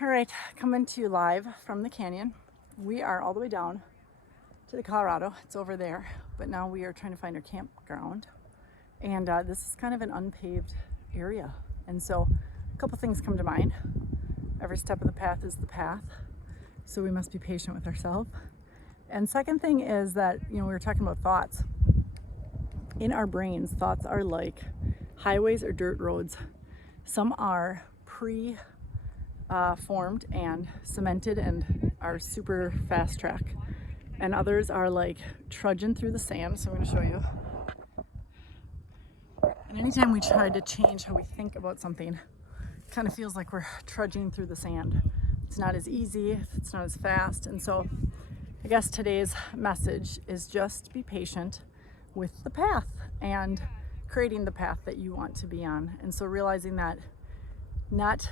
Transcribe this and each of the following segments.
All right, coming to you live from the canyon. We are all the way down to the Colorado. It's over there, but now we are trying to find our campground. And this is kind of an unpaved area. And so a couple things come to mind. Every step of the path is the path. So we must be patient with ourselves. And second thing is that, we were talking about thoughts. In our brains, thoughts are like highways or dirt roads. Some are formed and cemented and are super fast track, and others are like trudging through the sand. So I'm going to show you. And anytime we try to change how we think about something, it kind of feels like we're trudging through the sand. It's not as easy, it's not as fast. And so I guess today's message is just be patient with the path and creating the path that you want to be on. And so realizing that not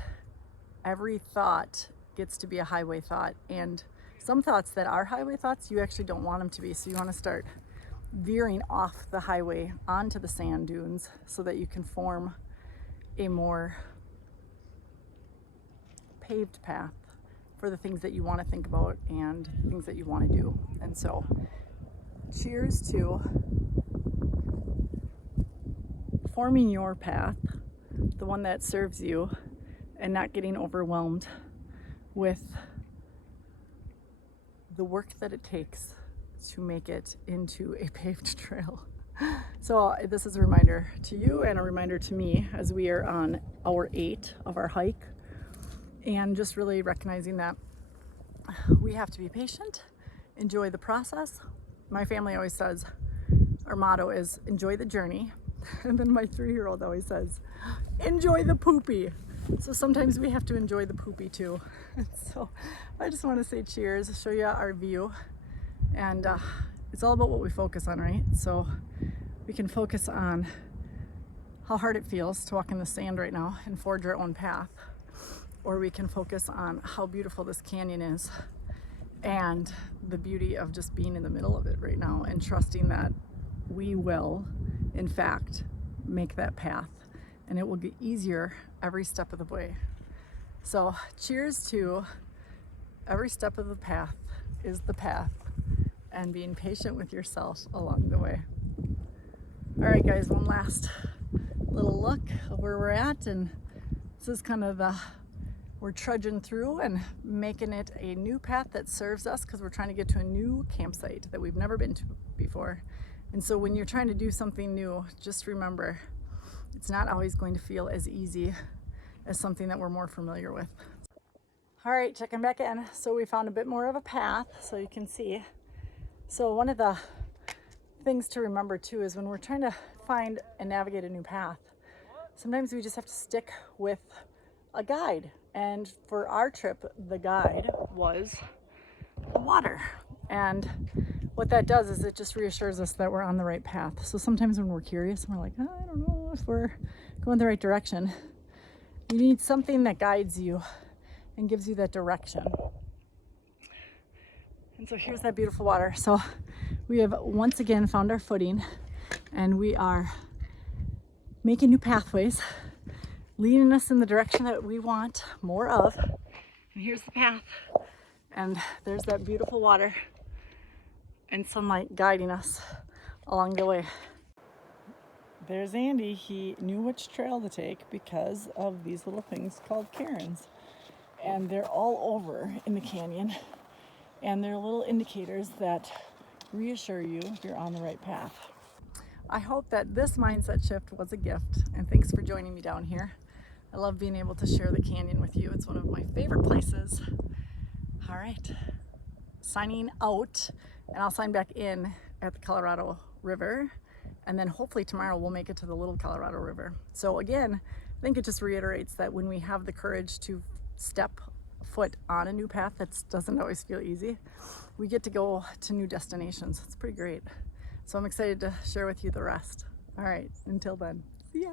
every thought gets to be a highway thought, and some thoughts that are highway thoughts, you actually don't want them to be. So you want to start veering off the highway onto the sand dunes so that you can form a more paved path for the things that you want to think about and things that you want to do. And so cheers to forming your path, the one that serves you, and not getting overwhelmed with the work that it takes to make it into a paved trail. So this is a reminder to you and a reminder to me as we are on hour 8 of our hike, and just really recognizing that we have to be patient, enjoy the process. My family always says, our motto is enjoy the journey. And then my 3-year-old always says, enjoy the poopy. So sometimes we have to enjoy the poopy too. So I just want to say cheers, show you our view. And it's all about what we focus on, right? So we can focus on how hard it feels to walk in the sand right now and forge our own path. Or we can focus on how beautiful this canyon is and the beauty of just being in the middle of it right now and trusting that we will, in fact, make that path. And it will get easier every step of the way. So cheers to every step of the path is the path, and being patient with yourself along the way. All right, guys, one last little look of where we're at. And this is kind of we're trudging through and making it a new path that serves us because we're trying to get to a new campsite that we've never been to before. And so when you're trying to do something new, just remember, it's not always going to feel as easy as something that we're more familiar with. All right, checking back in. So we found a bit more of a path, so you can see. So one of the things to remember too is when we're trying to find and navigate a new path, sometimes we just have to stick with a guide. And for our trip, the guide was the water. And what that does is it just reassures us that we're on the right path. So sometimes when we're curious and we're like, I don't know if we're going the right direction, you need something that guides you and gives you that direction. And so here's that beautiful water. So we have once again found our footing, and we are making new pathways, leading us in the direction that we want more of. And here's the path. And there's that beautiful water and sunlight guiding us along the way. There's Andy. He knew which trail to take because of these little things called cairns. And they're all over in the canyon. And they're little indicators that reassure you you're on the right path. I hope that this mindset shift was a gift, and thanks for joining me down here. I love being able to share the canyon with you. It's one of my favorite places. All right, signing out, and I'll sign back in at the Colorado River, and then hopefully tomorrow we'll make it to the Little Colorado River. So again, I think it just reiterates that when we have the courage to step foot on a new path that doesn't always feel easy, we get to go to new destinations. It's pretty great. So I'm excited to share with you the rest. All right, until then, see ya.